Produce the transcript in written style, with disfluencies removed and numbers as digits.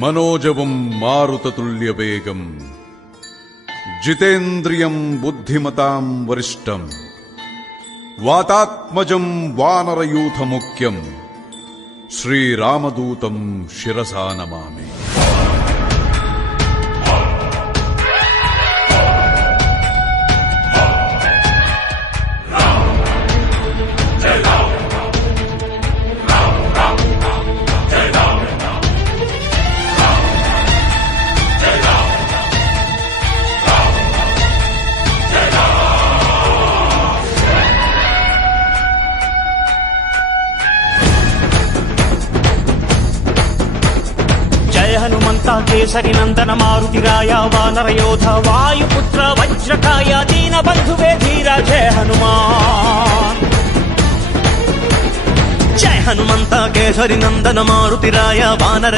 మనోజవం మారుతతుల్యవేగం జితేంద్రియం బుద్ధిమతాం వరిష్టం వాతాత్మజం వానరయూథముఖ్యం శ్రీరామదూతం శిరసా నమామి. హనుమంతా కేసరి నందన మారుతిరాయ వానర యోధ వాయుపుత్ర వజ్రకాయ దీన బంధువే ధీర జయ హనుమాన్. జయ హనుమంతా కేసరి నందన మారుతిరాయ వానర